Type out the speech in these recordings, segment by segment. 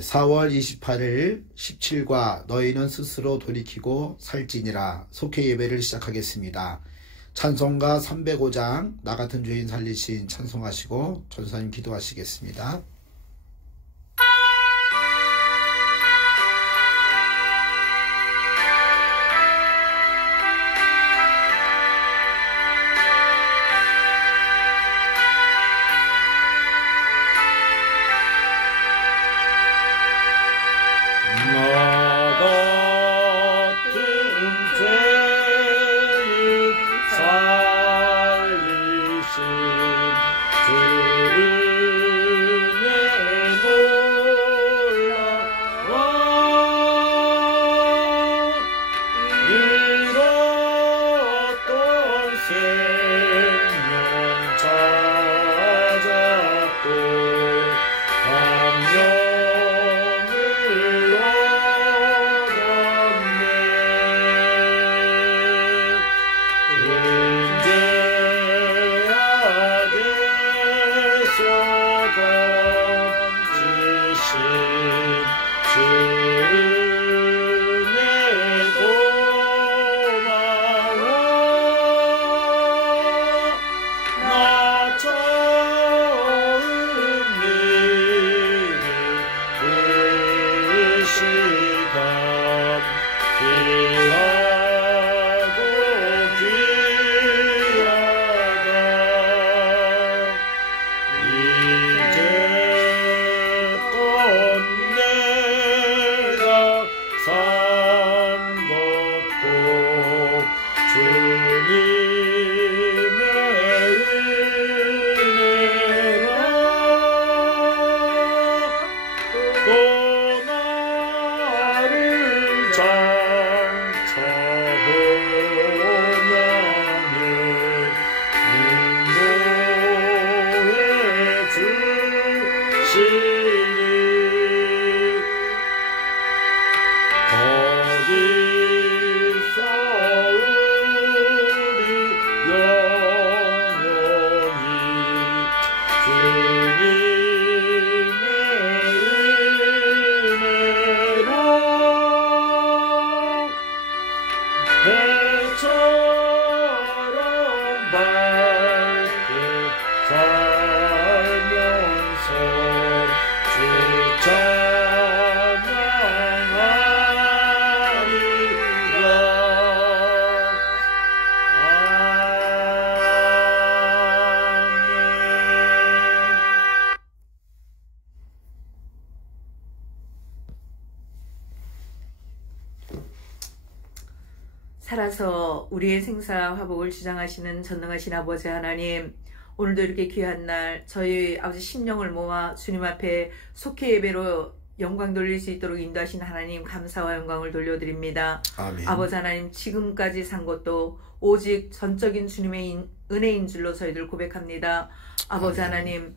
4월 28일 17과 너희는 스스로 돌이키고 살지니라 속회 예배를 시작하겠습니다. 찬송가 305장 나 같은 죄인 살리신 찬송하시고 전사님 기도하시겠습니다. 살아서 우리의 생사 화복을 주장하시는 전능하신 아버지 하나님, 오늘도 이렇게 귀한 날 저희 아버지 심령을 모아 주님 앞에 속회 예배로 영광 돌릴 수 있도록 인도하신 하나님 감사와 영광을 돌려드립니다. 아멘. 아버지 하나님, 지금까지 산 것도 오직 전적인 주님의 은혜인 줄로 저희들 고백합니다. 아버지 아멘. 하나님,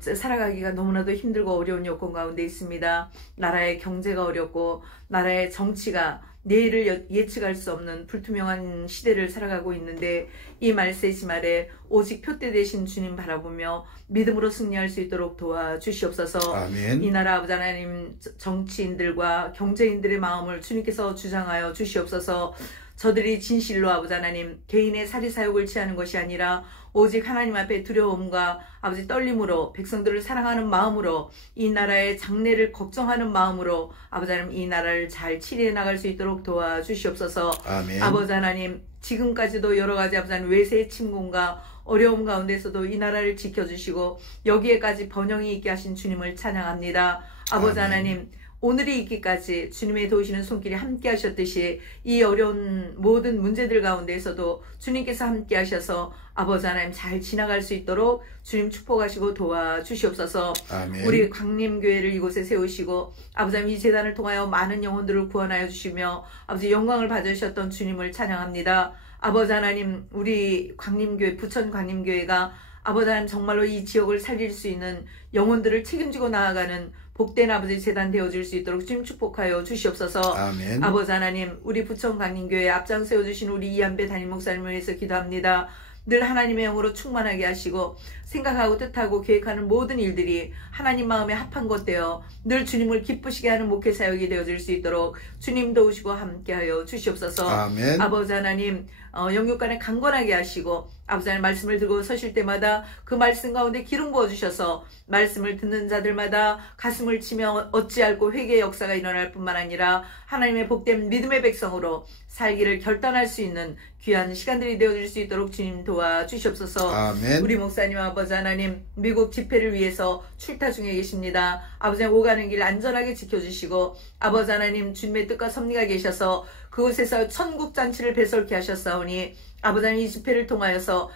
살아가기가 너무나도 힘들고 어려운 여건 가운데 있습니다. 나라의 경제가 어렵고 나라의 정치가 내일을 예측할 수 없는 불투명한 시대를 살아가고 있는데, 이 말세지 말에 오직 표대 되신 주님 바라보며 믿음으로 승리할 수 있도록 도와주시옵소서. 아멘. 이 나라 아버지 하나님, 정치인들과 경제인들의 마음을 주님께서 주장하여 주시옵소서. 저들이 진실로 아버지 하나님 개인의 사리사욕을 취하는 것이 아니라 오직 하나님 앞에 두려움과 아버지 떨림으로 백성들을 사랑하는 마음으로 이 나라의 장래를 걱정하는 마음으로 아버지 하나님 이 나라를 잘 치리해 나갈 수 있도록 도와주시옵소서. 아멘. 아버지 하나님, 지금까지도 여러 가지 아버지 하나님 외세의 침공과 어려움 가운데서도 이 나라를 지켜주시고 여기에까지 번영이 있게 하신 주님을 찬양합니다. 아버지 아멘. 하나님, 오늘이 있기까지 주님의 도우시는 손길이 함께 하셨듯이 이 어려운 모든 문제들 가운데에서도 주님께서 함께 하셔서 아버지 하나님 잘 지나갈 수 있도록 주님 축복하시고 도와주시옵소서. 아멘. 우리 광림교회를 이곳에 세우시고 아버지 하나님 이 재단을 통하여 많은 영혼들을 구원하여 주시며 아버지 영광을 받으셨던 주님을 찬양합니다. 아버지 하나님, 우리 광림교회, 부천 광림교회가 아버지 하나님 정말로 이 지역을 살릴 수 있는 영혼들을 책임지고 나아가는 복된 아버지 재단 되어줄 수 있도록 주님 축복하여 주시옵소서. 아멘. 아버지 하나님, 우리 부천 강림교회 앞장 세워주신 우리 이한배 담임 목사님을 위해서 기도합니다. 늘 하나님의 영으로 충만하게 하시고 생각하고 뜻하고 계획하는 모든 일들이 하나님 마음에 합한 것 되어 늘 주님을 기쁘시게 하는 목회 사역이 되어질 수 있도록 주님 도우시고 함께하여 주시옵소서. 아멘. 아버지 하나님 영육간에 강건하게 하시고 아버지 하나님 말씀을 들고 서실 때마다 그 말씀 가운데 기름 부어주셔서 말씀을 듣는 자들마다 가슴을 치며 어찌할고 회개의 역사가 일어날 뿐만 아니라 하나님의 복된 믿음의 백성으로 살기를 결단할 수 있는 귀한 시간들이 되어질 수 있도록 주님 도와주시옵소서. 아멘. 우리 목사님 아버지 하나님 미국 집회를 위해서 출타 중에 계십니다. 아버지 하나님 오가는 길 안전하게 지켜주시고 아버지 하나님 주님의 뜻과 섭리가 계셔서 그곳에서 천국잔치를 배설케 하셨사오니 아버지 하나님 이 집회를 통하여서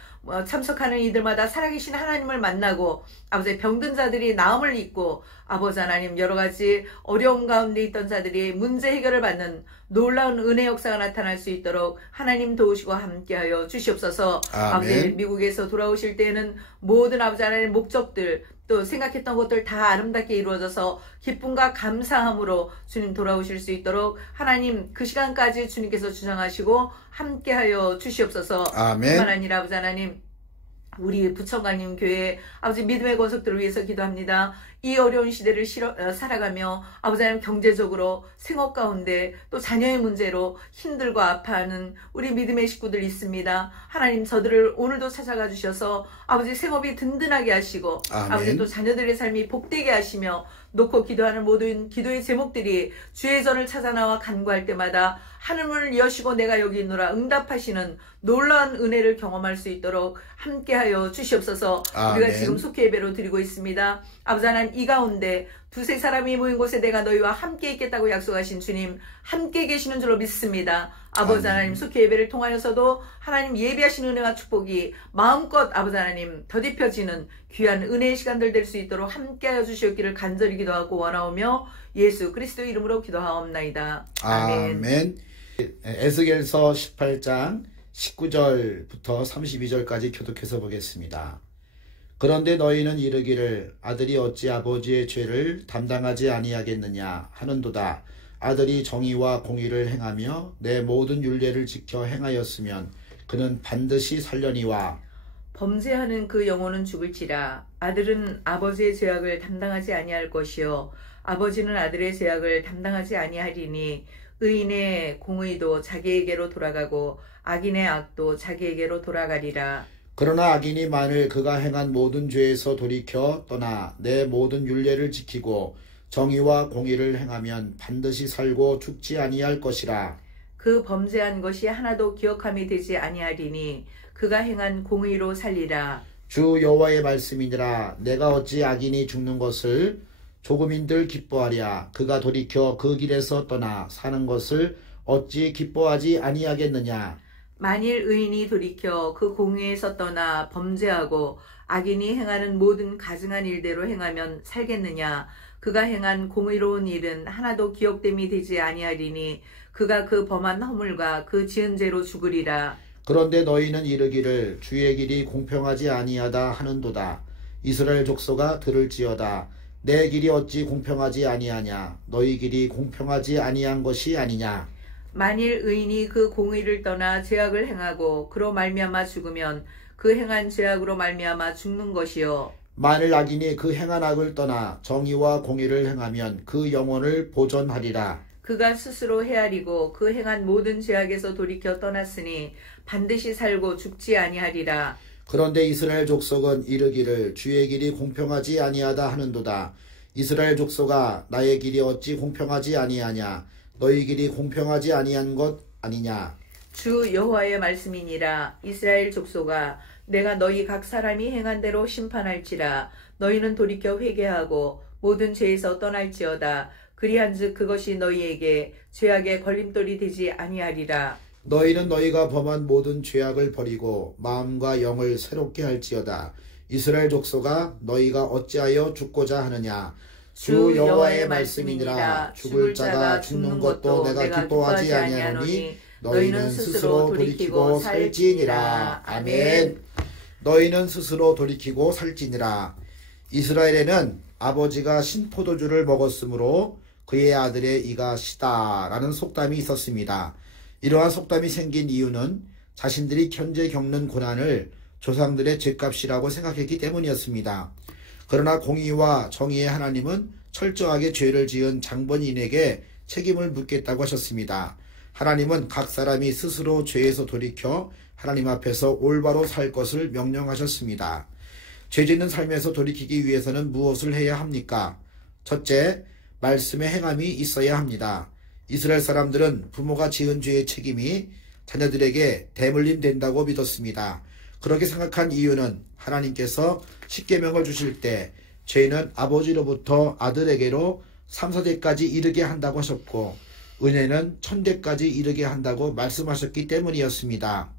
참석하는 이들마다 살아계신 하나님을 만나고 아버지 병든 자들이 나음을 입고 아버지 하나님 여러가지 어려움 가운데 있던 자들이 문제 해결을 받는 놀라운 은혜 역사가 나타날 수 있도록 하나님 도우시고 함께하여 주시옵소서. 아버지 미국에서 돌아오실 때에는 모든 아버지 하나님의 목적들 또 생각했던 것들 다 아름답게 이루어져서 기쁨과 감사함으로 주님 돌아오실 수 있도록 하나님 그 시간까지 주님께서 주장하시고 함께하여 주시옵소서. 아멘. 뿐만 아니라 아버지 하나님 우리 부천강림 교회 아버지 믿음의 권속들을 위해서 기도합니다. 이 어려운 시대를 살아가며 아버지 하나님 경제적으로 생업 가운데 또 자녀의 문제로 힘들고 아파하는 우리 믿음의 식구들 있습니다. 하나님 저들을 오늘도 찾아가 주셔서 아버지 생업이 든든하게 하시고 아멘. 아버지 또 자녀들의 삶이 복되게 하시며 놓고 기도하는 모든 기도의 제목들이 주의 전을 찾아 나와 간구할 때마다 하늘문을 여시고 내가 여기 있노라 응답하시는 놀라운 은혜를 경험할 수 있도록 함께하여 주시옵소서. 아멘. 우리가 지금 속회 예배로 드리고 있습니다. 아버지 하나님 이 가운데 두세 사람이 모인 곳에 내가 너희와 함께 있겠다고 약속하신 주님 함께 계시는 줄로 믿습니다. 아버지 하나님 속회 예배를 통하여서도 하나님 예비하신 은혜와 축복이 마음껏 아버지 하나님 더딥혀지는 귀한 은혜의 시간들 될 수 있도록 함께하여 주시옵기를 간절히 기도하고 원하오며 예수 그리스도 이름으로 기도하옵나이다. 아멘. 아멘. 에스겔서 18장 19절부터 32절까지 교독해서 보겠습니다. 그런데 너희는 이르기를 아들이 어찌 아버지의 죄를 담당하지 아니하겠느냐 하는도다. 아들이 정의와 공의를 행하며 내 모든 율례를 지켜 행하였으면 그는 반드시 살려니와 범죄하는 그 영혼은 죽을지라. 아들은 아버지의 죄악을 담당하지 아니할 것이요 아버지는 아들의 죄악을 담당하지 아니하리니 의인의 공의도 자기에게로 돌아가고 악인의 악도 자기에게로 돌아가리라. 그러나 악인이 만일 그가 행한 모든 죄에서 돌이켜 떠나 내 모든 율례를 지키고 정의와 공의를 행하면 반드시 살고 죽지 아니할 것이라. 그 범죄한 것이 하나도 기억함이 되지 아니하리니 그가 행한 공의로 살리라. 주 여호와의 말씀이니라. 내가 어찌 악인이 죽는 것을 조금인들 기뻐하랴. 그가 돌이켜 그 길에서 떠나 사는 것을 어찌 기뻐하지 아니하겠느냐. 만일 의인이 돌이켜 그 공의에서 떠나 범죄하고 악인이 행하는 모든 가증한 일대로 행하면 살겠느냐. 그가 행한 공의로운 일은 하나도 기억됨이 되지 아니하리니 그가 그 범한 허물과 그 지은 죄로 죽으리라. 그런데 너희는 이르기를 주의 길이 공평하지 아니하다 하는도다. 이스라엘 족속아 들을지어다. 내 길이 어찌 공평하지 아니하냐. 너희 길이 공평하지 아니한 것이 아니냐. 만일 의인이 그 공의를 떠나 죄악을 행하고 그로 말미암아 죽으면 그 행한 죄악으로 말미암아 죽는 것이요 만일 악인이 그 행한 악을 떠나 정의와 공의를 행하면 그 영혼을 보존하리라. 그가 스스로 헤아리고 그 행한 모든 죄악에서 돌이켜 떠났으니 반드시 살고 죽지 아니하리라. 그런데 이스라엘 족속은 이르기를 주의 길이 공평하지 아니하다 하는도다. 이스라엘 족속아 나의 길이 어찌 공평하지 아니하냐. 너희 길이 공평하지 아니한 것 아니냐. 주 여호와의 말씀이니라. 이스라엘 족속아 내가 너희 각 사람이 행한 대로 심판할지라. 너희는 돌이켜 회개하고 모든 죄에서 떠날지어다. 그리한즉 그것이 너희에게 죄악의 걸림돌이 되지 아니하리라. 너희는 너희가 범한 모든 죄악을 버리고 마음과 영을 새롭게 할지어다. 이스라엘 족속아 너희가 어찌하여 죽고자 하느냐. 주 여호와의 말씀이니라. 죽을 자가 죽는 것도 내가 기뻐하지 아니하노니 너희는 스스로 돌이키고 살지니라. 아멘. 너희는 스스로 돌이키고 살지니라. 이스라엘에는 아버지가 신포도주를 먹었으므로 그의 아들의 이가 시다라는 속담이 있었습니다. 이러한 속담이 생긴 이유는 자신들이 현재 겪는 고난을 조상들의 죄값이라고 생각했기 때문이었습니다. 그러나 공의와 정의의 하나님은 철저하게 죄를 지은 장본인에게 책임을 묻겠다고 하셨습니다. 하나님은 각 사람이 스스로 죄에서 돌이켜 하나님 앞에서 올바로 살 것을 명령하셨습니다. 죄 짓는 삶에서 돌이키기 위해서는 무엇을 해야 합니까? 첫째, 말씀의 행함이 있어야 합니다. 이스라엘 사람들은 부모가 지은 죄의 책임이 자녀들에게 대물림 된다고 믿었습니다. 그렇게 생각한 이유는 하나님께서 십계명을 주실 때 죄는 아버지로부터 아들에게로 3, 4대까지 이르게 한다고 하셨고 은혜는 1000대까지 이르게 한다고 말씀하셨기 때문이었습니다.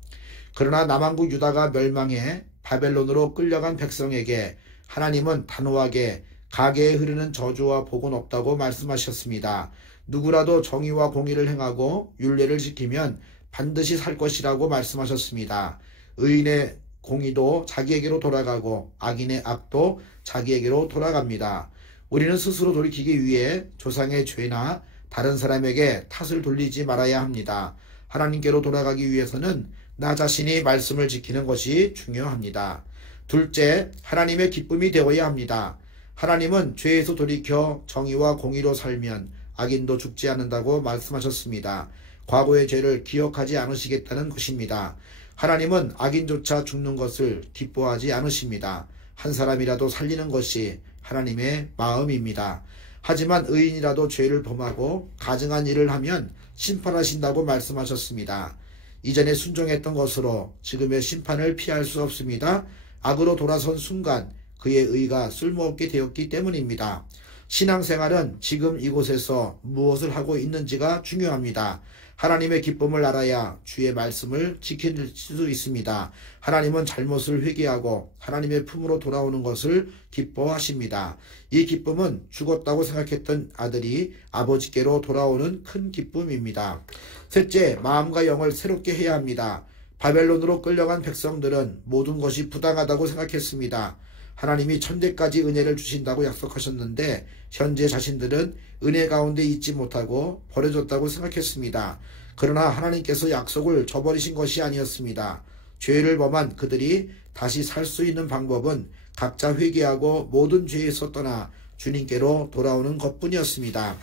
그러나 남왕국 유다가 멸망해 바벨론으로 끌려간 백성에게 하나님은 단호하게 가계에 흐르는 저주와 복은 없다고 말씀하셨습니다. 누구라도 정의와 공의를 행하고 율례를 지키면 반드시 살 것이라고 말씀하셨습니다. 의인의 공의도 자기에게로 돌아가고 악인의 악도 자기에게로 돌아갑니다. 우리는 스스로 돌이키기 위해 조상의 죄나 다른 사람에게 탓을 돌리지 말아야 합니다. 하나님께로 돌아가기 위해서는 나 자신이 말씀을 지키는 것이 중요합니다. 둘째, 하나님의 기쁨이 되어야 합니다. 하나님은 죄에서 돌이켜 정의와 공의로 살면 악인도 죽지 않는다고 말씀하셨습니다. 과거의 죄를 기억하지 않으시겠다는 것입니다. 하나님은 악인조차 죽는 것을 기뻐하지 않으십니다. 한 사람이라도 살리는 것이 하나님의 마음입니다. 하지만 의인이라도 죄를 범하고 가증한 일을 하면 심판하신다고 말씀하셨습니다. 이전에 순종했던 것으로 지금의 심판을 피할 수 없습니다. 악으로 돌아선 순간 그의 의가 쓸모없게 되었기 때문입니다. 신앙생활은 지금 이곳에서 무엇을 하고 있는지가 중요합니다. 하나님의 기쁨을 알아야 주의 말씀을 지킬 수 있습니다. 하나님은 잘못을 회개하고 하나님의 품으로 돌아오는 것을 기뻐하십니다. 이 기쁨은 죽었다고 생각했던 아들이 아버지께로 돌아오는 큰 기쁨입니다. 셋째, 마음과 영을 새롭게 해야 합니다. 바벨론으로 끌려간 백성들은 모든 것이 부당하다고 생각했습니다. 하나님이 1000대까지 은혜를 주신다고 약속하셨는데 현재 자신들은 은혜 가운데 있지 못하고 버려졌다고 생각했습니다. 그러나 하나님께서 약속을 저버리신 것이 아니었습니다. 죄를 범한 그들이 다시 살 수 있는 방법은 각자 회개하고 모든 죄에서 떠나 주님께로 돌아오는 것뿐이었습니다.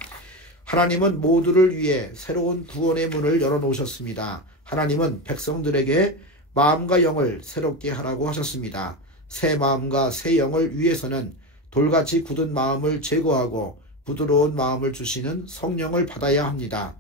하나님은 모두를 위해 새로운 구원의 문을 열어놓으셨습니다. 하나님은 백성들에게 마음과 영을 새롭게 하라고 하셨습니다. 새 마음과 새 영을 위해서는 돌같이 굳은 마음을 제거하고 부드러운 마음을 주시는 성령을 받아야 합니다.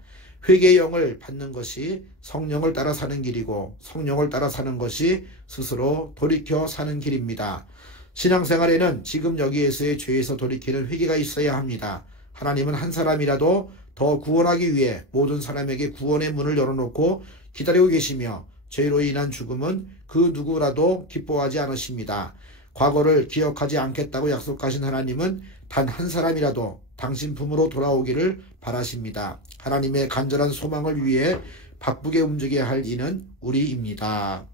회개의 영을 받는 것이 성령을 따라 사는 길이고 성령을 따라 사는 것이 스스로 돌이켜 사는 길입니다. 신앙생활에는 지금 여기에서의 죄에서 돌이키는 회개가 있어야 합니다. 하나님은 한 사람이라도 더 구원하기 위해 모든 사람에게 구원의 문을 열어놓고 기다리고 계시며 죄로 인한 죽음은 그 누구라도 기뻐하지 않으십니다. 과거를 기억하지 않겠다고 약속하신 하나님은 단 한 사람이라도 당신 품으로 돌아오기를 바라십니다. 하나님의 간절한 소망을 위해 바쁘게 움직여야 할 이는 우리입니다.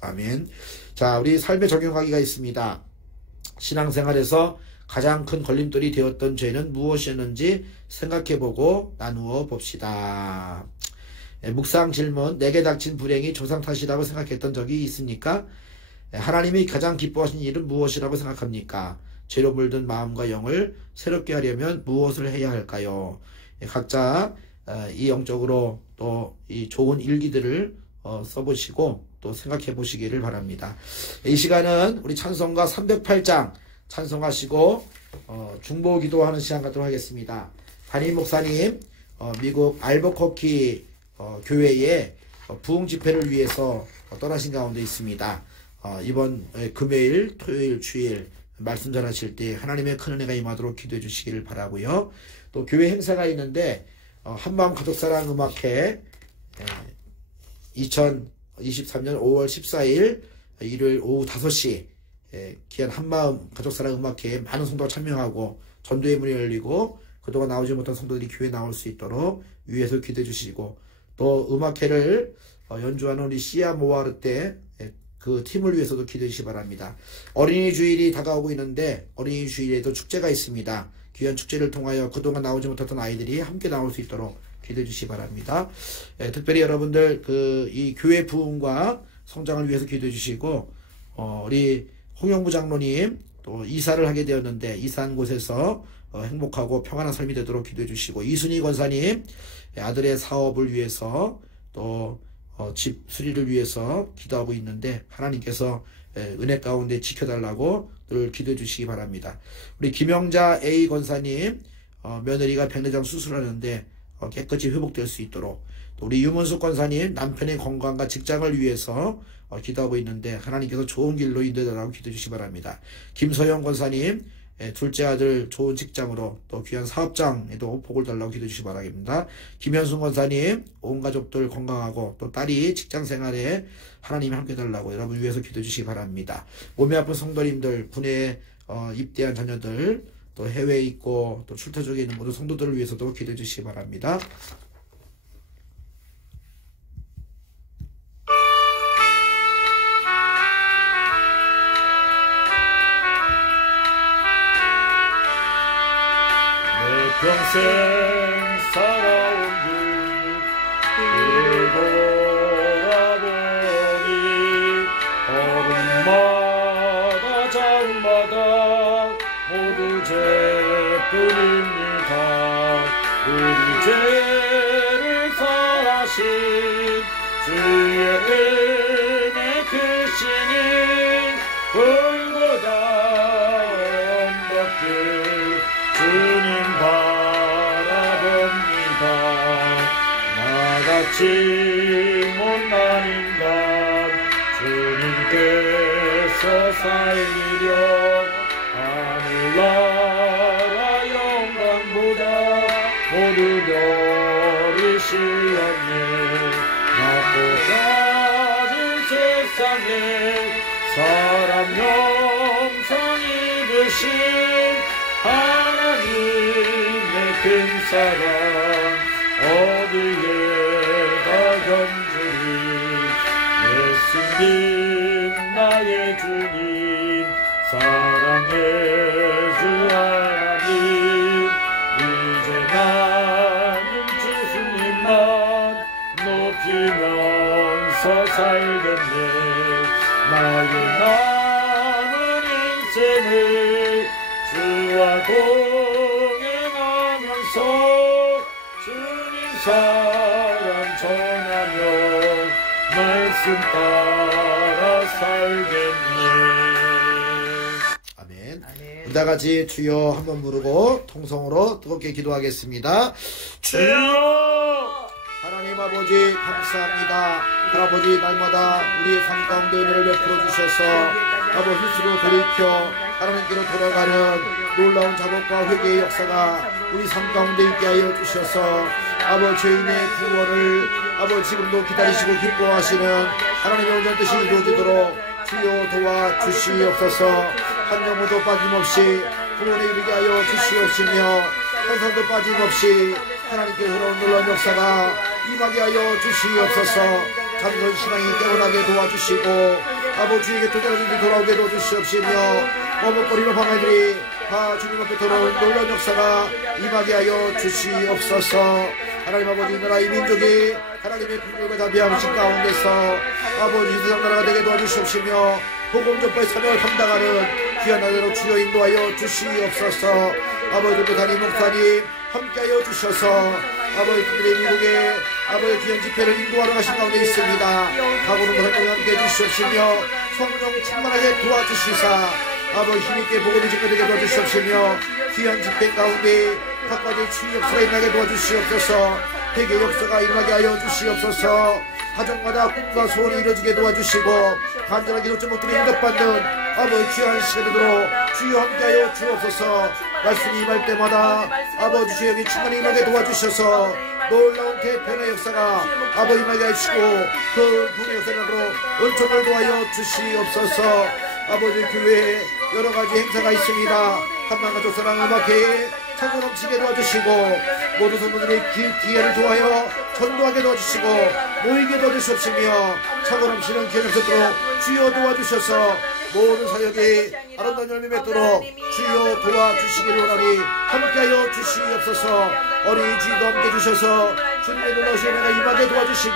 아멘. 자, 우리 삶에 적용하기가 있습니다. 신앙생활에서 가장 큰 걸림돌이 되었던 죄는 무엇이었는지 생각해보고 나누어 봅시다. 묵상 질문, 내게 닥친 불행이 조상 탓이라고 생각했던 적이 있습니까? 하나님이 가장 기뻐하신 일은 무엇이라고 생각합니까? 죄로 물든 마음과 영을 새롭게 하려면 무엇을 해야 할까요? 각자 이 영적으로 또 이 좋은 일기들을 써보시고 또 생각해 보시기를 바랍니다. 이 시간은 우리 찬송가 308장 찬송하시고 중보 기도하는 시간 갖도록 하겠습니다. 담임 목사님 미국 알버커키 교회에 부흥 집회를 위해서 떠나신 가운데 있습니다. 이번 금요일, 토요일, 주일 말씀 전하실 때 하나님의 큰 은혜가 임하도록 기도해 주시기를 바라고요. 또 교회 행사가 있는데 한마음 가족사랑 음악회 2023년 5월 14일 일요일 오후 5시 귀한 한마음 가족사랑 음악회에 많은 성도가 참여하고 전도의 문이 열리고 그동안 나오지 못한 성도들이 교회에 나올 수 있도록 위에서 기도해 주시고 또 음악회를 연주하는 우리 시아 모아르 때 그 팀을 위해서도 기도해 주시기 바랍니다. 어린이 주일이 다가오고 있는데 어린이 주일에도 축제가 있습니다. 귀한 축제를 통하여 그동안 나오지 못했던 아이들이 함께 나올 수 있도록 기도해 주시기 바랍니다. 특별히 여러분들 이 교회 부흥과 성장을 위해서 기도해 주시고, 우리 홍영부 장로님 또 이사를 하게 되었는데 이사한 곳에서 행복하고 평안한 삶이 되도록 기도해 주시고, 이순희 권사님 아들의 사업을 위해서 또 집 수리를 위해서 기도하고 있는데 하나님께서 은혜 가운데 지켜달라고 늘 기도해 주시기 바랍니다. 우리 김영자 A 권사님 며느리가 백내장 수술하는데 깨끗이 회복될 수 있도록, 또 우리 유문숙 권사님 남편의 건강과 직장을 위해서 기도하고 있는데 하나님께서 좋은 길로 인도해달라고 기도해 주시기 바랍니다. 김서영 권사님 둘째 아들 좋은 직장으로 또 귀한 사업장에도 복을 달라고 기도해 주시기 바랍니다. 김현순 권사님 온 가족들 건강하고 또 딸이 직장 생활에 하나님이 함께 달라고 여러분 위해서 기도해 주시기 바랍니다. 몸이 아픈 성도님들, 군에 입대한 자녀들, 또 해외에 있고 또 출타 중에 있는 모든 성도들을 위해서도 기도해 주시기 바랍니다. 평생 살아온 길을 돌아보니 걸음마다 자음마다 모두 죄뿐입니다. 우리 죄를 사하신 주의 은혜 크시니 골고다 언덕길 주님 바라봅니다. 나같이 못난 인간 주님께서 살리려 하늘나라 영광보다 모두 버리시었네. 나고 가진 세상에 사람 형상 입으신 하나님의 큰 사랑 어디에다 견주리. 예수님 나의 주님 사랑해 주 하나님, 이제 나는 주님만 높이면서 살겠네. 나의 남은 인생을 주와 동행하면서 주님 사랑 전하며 말씀 따라 살겠네. 아멘. 다 같이 주여 한번 부르고 통성으로 뜨겁게 기도하겠습니다. 주여! 하나님 아버지 감사합니다. 아버지 날마다 우리의 삶 가운데 은혜를 베풀어 주셔서 아버지 스스로 돌이켜 하나님께로 돌아가는 놀라운 자복과 회개의 역사가 우리 삶 가운데 있게 하여 주셔서 아버지 죄인의 구원을 아버지 지금도 기다리시고 기뻐하시는 하나님의 온전 뜻이 이루어지도록 주여 도와 주시옵소서. 한 영혼도 빠짐없이 구원에 이르게 하여 주시옵시며 한 사람도 빠짐없이 하나님께 흐르는 놀라운 역사가 임하게 하여 주시옵소서. 잠든 신앙이 깨어나게 도와주시고 아버지에게 쫓겨나는 돌아오게 도와주시옵시며 머뭇거리는 방해들이 다 주님 앞에 돌아온 놀라운 역사가 임하게 하여 주시옵소서. 하나님 아버지 나라의 민족이 하나님의 국물과 자비하신 가운데서 아버지 세상 나라가 되게 도와주시옵시며 복음 전파의 사명을 감당하는 귀한 나라로 주여 인도하여 주시옵소서. 아버지 담임 목사님 함께하여 주셔서 아버지 그들의 미국에 아버지 귀한 집회를 인도하러 가신 가운데 있습니다. 각오는 활동에 함께해 주시옵시며 성령 충만하게 도와주시사 아버지 힘있게 복음을 전하게 도와주시옵시며 귀한 집회 가운데 각가지 치유 역사가 일어나게 도와주시옵소서. 회개 역사가 일어나게 하여 주시옵소서. 가정마다 꿈과 소원이 이루어지게 도와주시고 간절한 기도 제목들이 응답받는 아버지 귀한 시간이 되도록 주여 함께하여 주옵소서. 말씀이 임할 때마다 아버지 주여 여기 충만히 임하게 도와주셔서 놀라운 대편의 역사가 아버지 임하게 하시고 그 분의 역사로 은총을 도와여 주시옵소서. 아버지 교회에 여러가지 행사가 있습니다. 한만가족 사랑 음악회에 찬송 넘치게 도와주시고 모든 성도들의 기회를 도와여 전도하게 도와주시고 모이게 도와주시옵시며 찬송 넘치는 기회 역사로 주여 도와주셔서 모든 사역이 아름다운 열매 맺도록 주여 도와주시기를 원하니 함께하여 주시옵소서. 어린이 주도 함께 주셔서 주님의 놀라우신 은혜가 임하게 도와주시고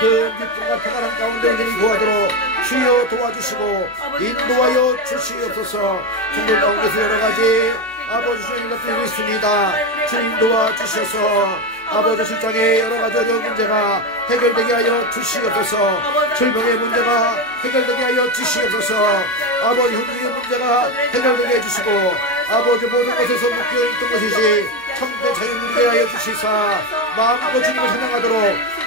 그 기쁨과 평안한 가운데 우리를 도와도록 주여 도와주시고 인도하여 주시옵소서. 성도 가운데서 여러가지 아버지 주님 일들이 있습니다. 주님 도와주셔서 아버지 실장의 여러가지 어려운 문제가 해결되게 하여 주시옵소서. 질병의 문제가 해결되게 하여 주시옵소서. 아버지 형제의 문제가 해결되게 해주시고 아버지 모든 것에서 묶여있던 것이지 참된 자유 누리게 하여 주시사 마음껏 주님을 찬양하도록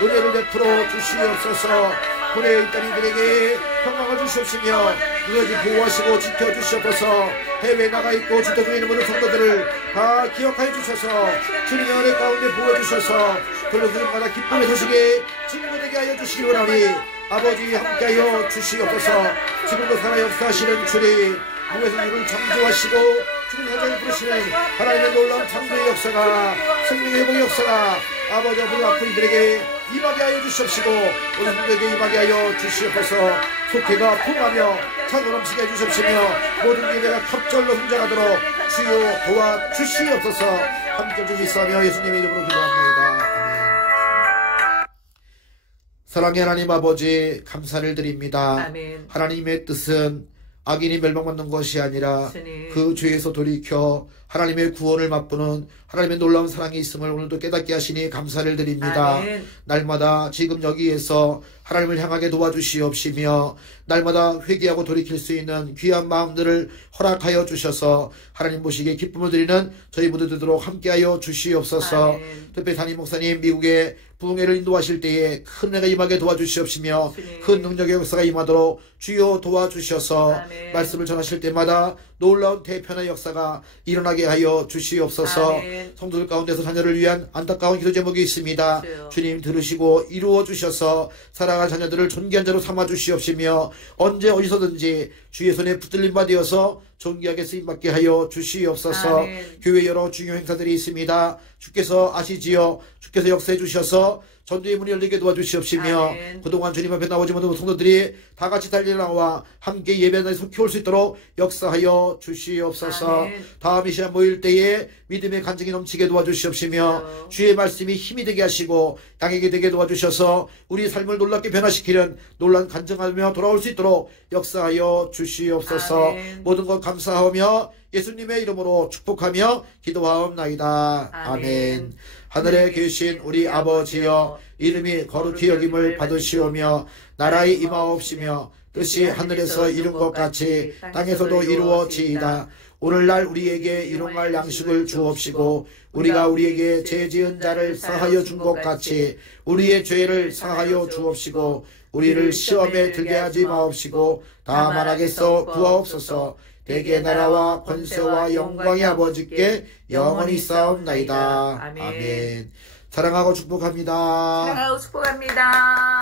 은혜를 베풀어 주시옵소서. 군에 있던 이들에게 평강을 주시옵시며 누구든지 보호하시고 지켜주시옵소서. 해외에 나가있고 주도 중에 있는 모든 성도들을 다 기억하여 주셔서 주님의 은혜 가운데 보여주셔서 돌려주님마다 기쁨의 소식에 증거되게 하여 주시기 원하니 아버지 함께하여 주시옵소서. 지금도 살아 역사하시는 주님 무에서 우리를 창조하시고 주님 현장에 부르시는 하나님의 놀라운 창조의 역사가 생명의 회복의 역사가 아버지 우리 아픈 이들에게 임하게 하여 주시옵시고 우리 성도에게 임하게 하여 주시옵소서. 속회가 풍하며 차고 넘치게 해주시옵시며 모든 예배가 갑절로 흥정하도록 주여 도와주시옵소서. 함께 좀 있으며 예수님의 이름으로 기도합니다. 아멘. 사랑의 하나님 아버지 감사를 드립니다. 아멘. 하나님의 뜻은 악인이 멸망받는 것이 아니라 주님. 그 죄에서 돌이켜 하나님의 구원을 맛보는 하나님의 놀라운 사랑이 있음을 오늘도 깨닫게 하시니 감사를 드립니다. 아멘. 날마다 지금 여기에서 하나님을 향하게 도와주시옵시며 날마다 회개하고 돌이킬 수 있는 귀한 마음들을 허락하여 주셔서 하나님 보시기에 기쁨을 드리는 저희 모두 되도록 함께하여 주시옵소서. 아멘. 특별히 담임 목사님 미국의 부흥회를 인도하실 때에 큰 은혜가 임하게 도와주시옵시며 주님. 큰 능력의 역사가 임하도록 주여 도와주셔서 아멘. 말씀을 전하실 때마다 놀라운 대편의 역사가 일어나게 하여 주시옵소서. 아멘. 성도들 가운데서 자녀를 위한 안타까운 기도 제목이 있습니다. 주여. 주님 들으시고 이루어 주셔서 사랑하는 자녀들을 존귀한 자로 삼아 주시옵시며 언제 어디서든지 주의 손에 붙들림 받으어서 존귀하게 쓰임받게 하여 주시옵소서. 아멘. 교회 여러 중요 행사들이 있습니다. 주께서 아시지요. 주께서 역사해 주셔서 전도의 문이 열리게 도와주시옵시며 아멘. 그동안 주님 앞에 나오지 못한 성도들이 다 같이 달려나와 함께 예배에 속히 올 수 있도록 역사하여 주시옵소서. 아멘. 다음 이 시간 모일 때에 믿음의 간증이 넘치게 도와주시옵시며 주여. 주의 말씀이 힘이 되게 하시고 양에게 되게 도와주셔서 우리 삶을 놀랍게 변화시키는 놀란 간증하며 돌아올 수 있도록 역사하여 주시옵소서. 아멘. 모든 것 감사하며 예수님의 이름으로 축복하며 기도하옵나이다. 아멘. 하늘에 계신 우리 아버지여 이름이 거룩히 여김을 받으시오며 나라의 임하옵시며 뜻이 하늘에서 이룬 것 같이 땅에서도 이루어지이다. 오늘날 우리에게 일용할 양식을 주옵시고 우리가 우리에게 죄 지은 자를 사하여 준 것 같이 우리의 죄를 사하여 주옵시고 우리를 시험에 들게 하지 마옵시고 다만 악에서 구하옵소서. 대개 나라와 권세와 영광의 아버지께 영원히 싸움나이다. 아멘. 아멘. 사랑하고 축복합니다. 사랑하고 축복합니다.